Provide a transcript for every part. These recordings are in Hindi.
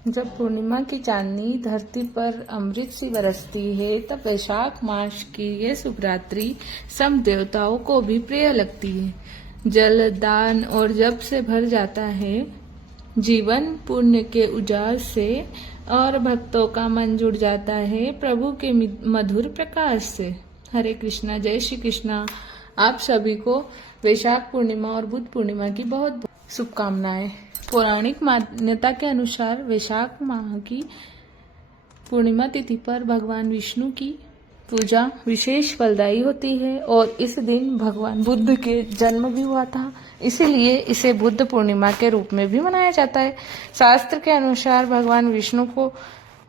जब पूर्णिमा की चांदनी धरती पर अमृत सी बरसती है तब वैशाख मास की ये शुभ रात्रि सब देवताओं को भी प्रिय लगती है। जल दान और जप से भर जाता है जीवन पुण्य के उजाड़ से और भक्तों का मन जुड़ जाता है प्रभु के मधुर प्रकाश से। हरे कृष्णा, जय श्री कृष्णा। आप सभी को वैशाख पूर्णिमा और बुद्ध पूर्णिमा की बहुत बहुत शुभकामनाएं। पौराणिक मान्यता के अनुसार वैशाख माह की पूर्णिमा तिथि पर भगवान विष्णु की पूजा विशेष फलदायी होती है और इस दिन भगवान बुद्ध के जन्म भी हुआ था, इसीलिए इसे बुद्ध पूर्णिमा के रूप में भी मनाया जाता है। शास्त्र के अनुसार भगवान विष्णु को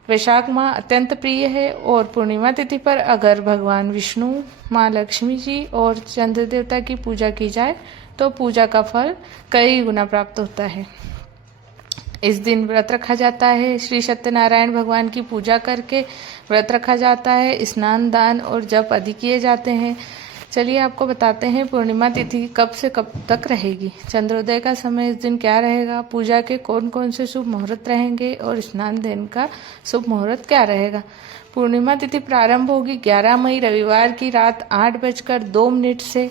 वैशाख माह अत्यंत प्रिय है और पूर्णिमा तिथि पर अगर भगवान विष्णु, माँ लक्ष्मी जी और चंद्र देवता की पूजा की जाए तो पूजा का फल कई गुना प्राप्त होता है। इस दिन व्रत रखा जाता है। श्री सत्यनारायण भगवान की पूजा करके व्रत रखा जाता है। स्नान, दान और जप आदि किए जाते हैं। चलिए आपको बताते हैं पूर्णिमा तिथि कब से कब तक रहेगी। चंद्रोदय का समय इस दिन क्या रहेगा, पूजा के कौन कौन से शुभ मुहूर्त रहेंगे और स्नान दान का शुभ मुहूर्त क्या रहेगा। पूर्णिमा तिथि प्रारंभ होगी 11 मई रविवार की रात 8:02 से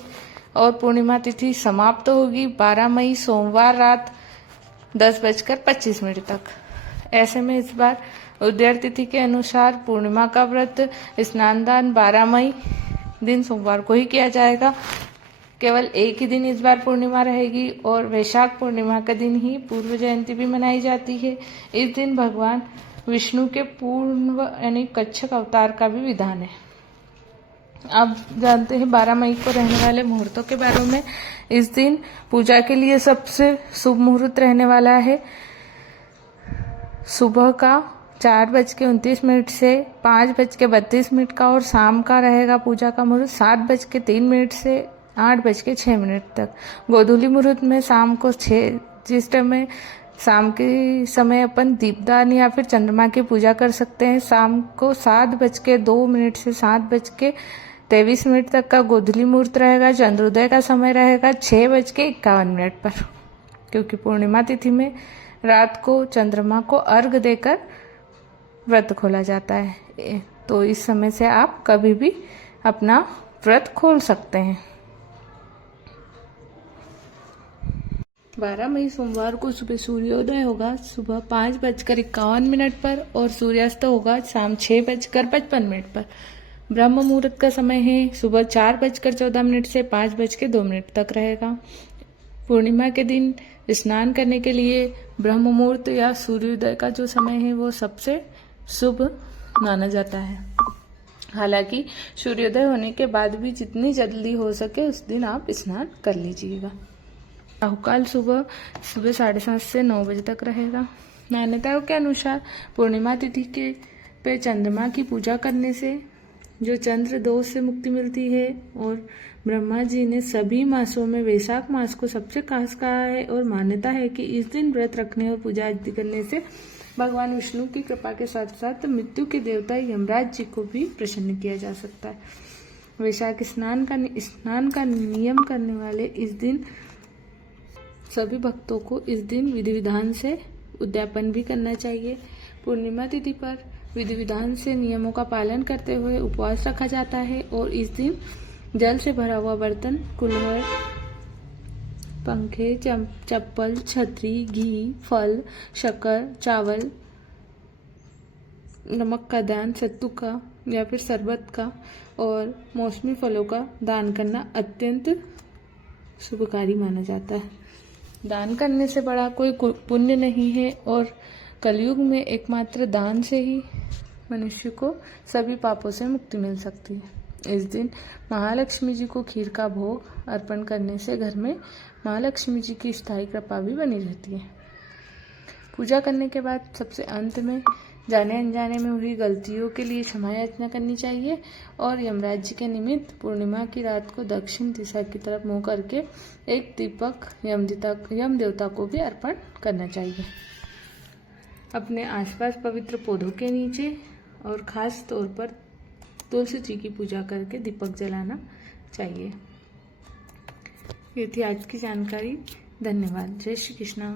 और पूर्णिमा तिथि समाप्त होगी 12 मई सोमवार रात 10:25 तक। ऐसे में इस बार उदय तिथि के अनुसार पूर्णिमा का व्रत स्नान दान 12 मई दिन सोमवार को ही किया जाएगा। केवल एक ही दिन इस बार पूर्णिमा रहेगी और वैशाख पूर्णिमा का दिन ही पूर्व जयंती भी मनाई जाती है। इस दिन भगवान विष्णु के पूर्ण यानी कच्छप अवतार का भी विधान है। आप जानते हैं 12 मई को रहने वाले मुहूर्तों के बारे में। इस दिन पूजा के लिए सबसे शुभ मुहूर्त रहने वाला है सुबह का 4:29 से 5:32 का और शाम का रहेगा पूजा का मुहूर्त 7:03 से 8:06 तक। गोधूली मुहूर्त में शाम को 6 जिस समय शाम के समय अपन दीपदान या फिर चंद्रमा की पूजा कर सकते हैं। शाम को 7:02 से 7:23 तक का गोधूली मुहूर्त रहेगा। चंद्रोदय का समय रहेगा 6:51 पर, क्योंकि पूर्णिमा तिथि में रात को चंद्रमा को अर्घ देकर व्रत खोला जाता है। तो इस समय से आप कभी भी अपना व्रत खोल सकते हैं। 12 मई सोमवार को सुबह सूर्योदय होगा सुबह 5:51 पर और सूर्यास्त होगा शाम 6:55 पर। ब्रह्म मुहूर्त का समय है सुबह 4:14 से 5:02 तक रहेगा। पूर्णिमा के दिन स्नान करने के लिए ब्रह्म मुहूर्त या सूर्योदय का जो समय है वो सबसे शुभ माना जाता है। हालांकि सूर्योदय होने के बाद भी जितनी जल्दी हो सके उस दिन आप स्नान कर लीजिएगा। राहुकाल सुबह 7:30 से 9 बजे तक रहेगा। मान्यताओं के अनुसार पूर्णिमा तिथि के पे चंद्रमा की पूजा करने से जो चंद्र दोष से मुक्ति मिलती है और ब्रह्मा जी ने सभी मासों में वैशाख मास को सबसे खास कहा है और मान्यता है कि इस दिन व्रत रखने और पूजा आदि करने से भगवान विष्णु की कृपा के साथ साथ मृत्यु के देवता यमराज जी को भी प्रसन्न किया जा सकता है। वैशाख स्नान का नियम करने वाले इस दिन सभी भक्तों को इस दिन विधि विधान से उद्यापन भी करना चाहिए। पूर्णिमा तिथि पर विधि विधान से नियमों का पालन करते हुए उपवास रखा जाता है और इस दिन जल से भरा हुआ बर्तन, कुल्हड़, पंखे, चप्पल, छतरी, घी, फल, शक्कर, चावल, नमक का दान, सत्तू का या फिर शरबत का और मौसमी फलों का दान करना अत्यंत शुभकारी माना जाता है। दान करने से बड़ा कोई पुण्य नहीं है और कलयुग में एकमात्र दान से ही मनुष्य को सभी पापों से मुक्ति मिल सकती है। इस दिन महालक्ष्मी जी को खीर का भोग अर्पण करने से घर में महालक्ष्मी जी की स्थायी कृपा भी बनी रहती है। पूजा करने के बाद सबसे अंत में जाने अनजाने में हुई गलतियों के लिए क्षमा याचना करनी चाहिए और यमराज जी के निमित्त पूर्णिमा की रात को दक्षिण दिशा की तरफ मुंह करके एक दीपक यम देवता को भी अर्पण करना चाहिए। अपने आसपास पवित्र पौधों के नीचे और खास तौर पर तुलसी जी की पूजा करके दीपक जलाना चाहिए। ये थी आज की जानकारी। धन्यवाद। जय श्री कृष्णा।